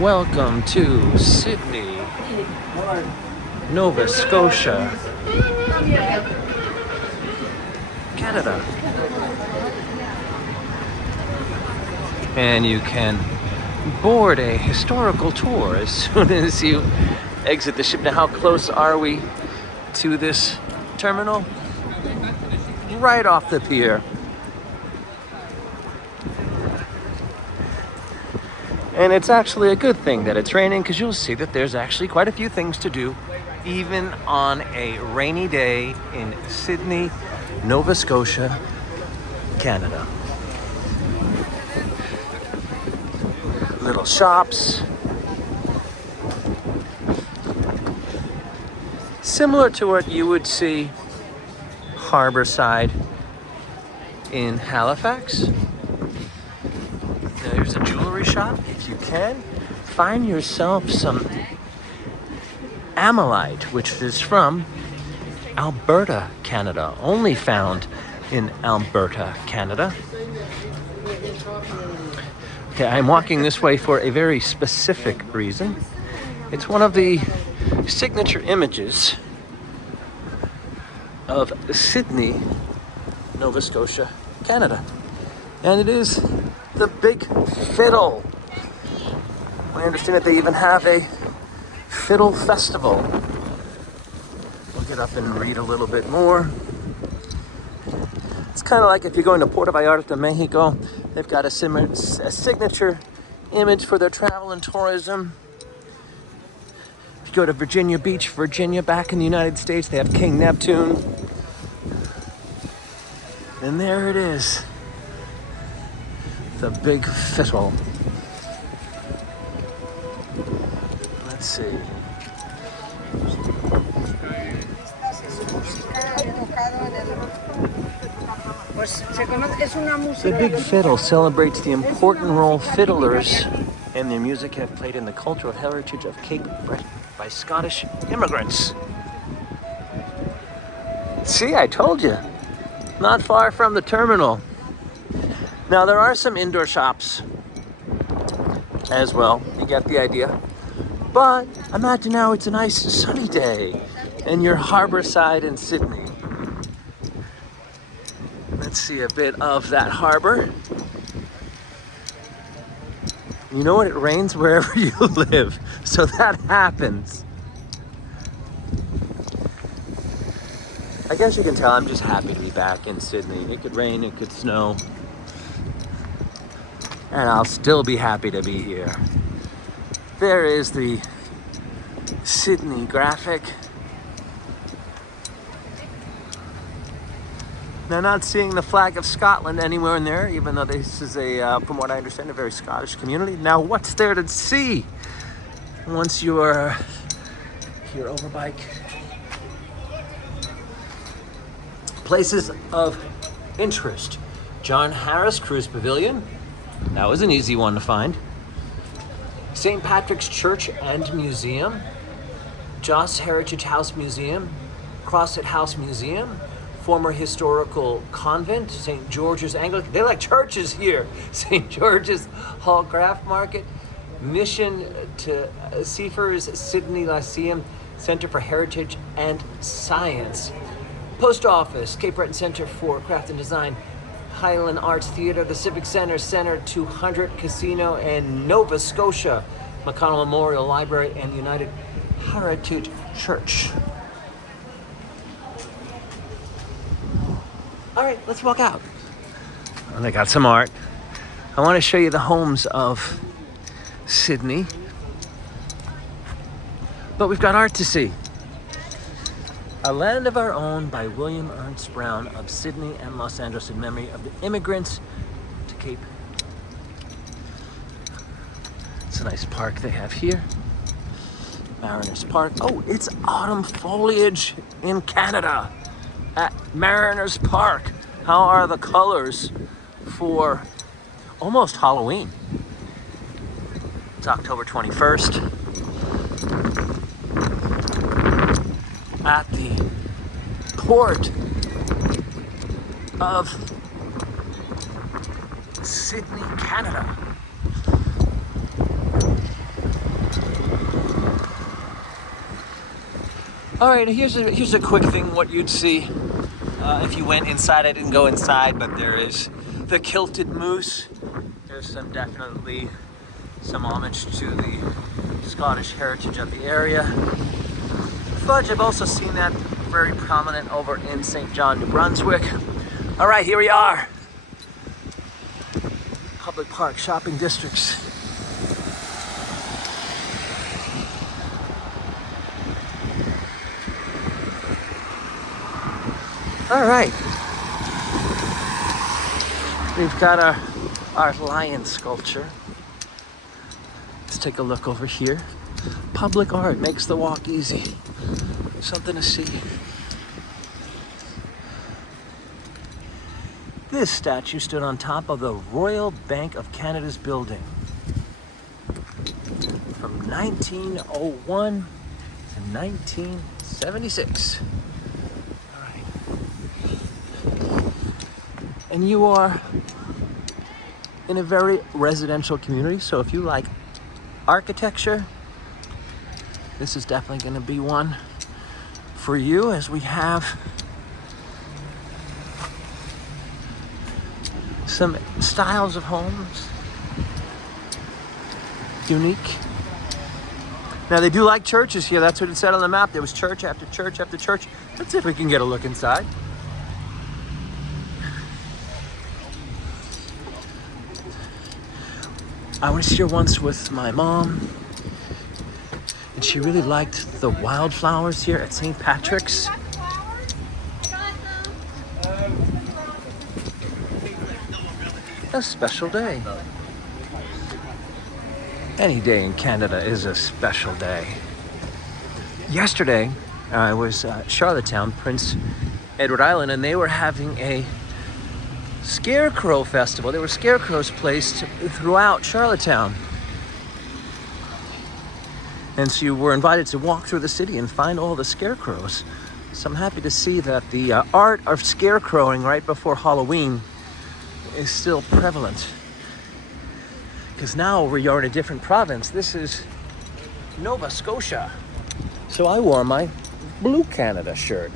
Welcome to Sydney, Nova Scotia, Canada. And you can board a historical tour as soon as you exit the ship. Now, how close are we to this terminal? Right off the pier. And it's actually a good thing that it's raining, because you'll see that there's actually quite a few things to do even on a rainy day in Sydney, Nova Scotia, Canada. Little shops. Similar to what you would see harborside in Halifax. There's a jewelry shop. If you can, find yourself some amalgamated, which is from Alberta, Canada. Only found in Alberta, Canada. Okay, I'm walking this way for a very specific reason. It's one of the signature images of Sydney, Nova Scotia, Canada. And it is the Big Fiddle. I understand that they even have a Fiddle Festival. We'll get up and read a little bit more. It's kind of like if you're going to Puerto Vallarta, Mexico, they've got a signature image for their travel and tourism. If you go to Virginia Beach, Virginia, back in the United States, they have King Neptune. And there it is. The Big Fiddle. Let's see. The Big Fiddle celebrates the important role fiddlers and their music have played in the cultural heritage of Cape Breton by Scottish immigrants. See, I told you. Not far from the terminal. Now, there are some indoor shops as well. You get the idea. But imagine now it's a nice sunny day and you're harborside in Sydney. Let's see a bit of that harbor. You know what? It rains wherever you live. So that happens. I guess you can tell I'm just happy to be back in Sydney. It could rain, it could snow. And I'll still be happy to be here. There is the Sydney graphic. Now, not seeing the flag of Scotland anywhere in there, even though this is from what I understand, a very Scottish community. Now, what's there to see once you're here over bike? Places of interest. John Harris Cruise Pavilion. That was an easy one to find. St. Patrick's Church and Museum. Joss Heritage House Museum. Crosset House Museum. Former historical convent. St. George's Anglican. They like churches here. St. George's Hall Craft Market. Mission to Seafers Sydney Lyceum Center for Heritage and Science. Post Office. Cape Breton Center for Craft and Design. Highland Arts Theatre, the Civic Center, Center 200 Casino, and Nova Scotia, McConnell Memorial Library, and United Heritage Church. All right, let's walk out. And I got some art. I want to show you the homes of Sydney, but we've got art to see. A Land of Our Own by William Ernst Brown of Sydney and Los Angeles in memory of the immigrants to Cape. It's a nice park they have here. Mariners Park. Oh, it's autumn foliage in Canada at Mariners Park. How are the colors for almost Halloween? It's October 21st. At the port of Sydney, Canada. All right, here's a quick thing what you'd see if you went inside. I didn't go inside, but there is the kilted moose. There's definitely some homage to the Scottish heritage of the area. Fudge, I've also seen that very prominent over in St. John, New Brunswick. All right, here we are. Public park shopping districts. All right. We've got our lion sculpture. Let's take a look over here. Public art makes the walk easy. Something to see. This statue stood on top of the Royal Bank of Canada's building from 1901 to 1976. All right. And you are in a very residential community, so if you like architecture, this is definitely going to be one for you, as we have some styles of homes. Unique. Now they do like churches here. That's what it said on the map. There was church after church after church. Let's see if we can get a look inside. I was here once with my mom, and she really liked the wildflowers here at St. Patrick's. A special day. Any day in Canada is a special day. Yesterday, I was at Charlottetown, Prince Edward Island, and they were having a scarecrow festival. There were scarecrows placed throughout Charlottetown. And so you were invited to walk through the city and find all the scarecrows. So I'm happy to see that the art of scarecrowing right before Halloween is still prevalent. Because now we are in a different province. This is Nova Scotia. So I wore my Blue Canada shirt.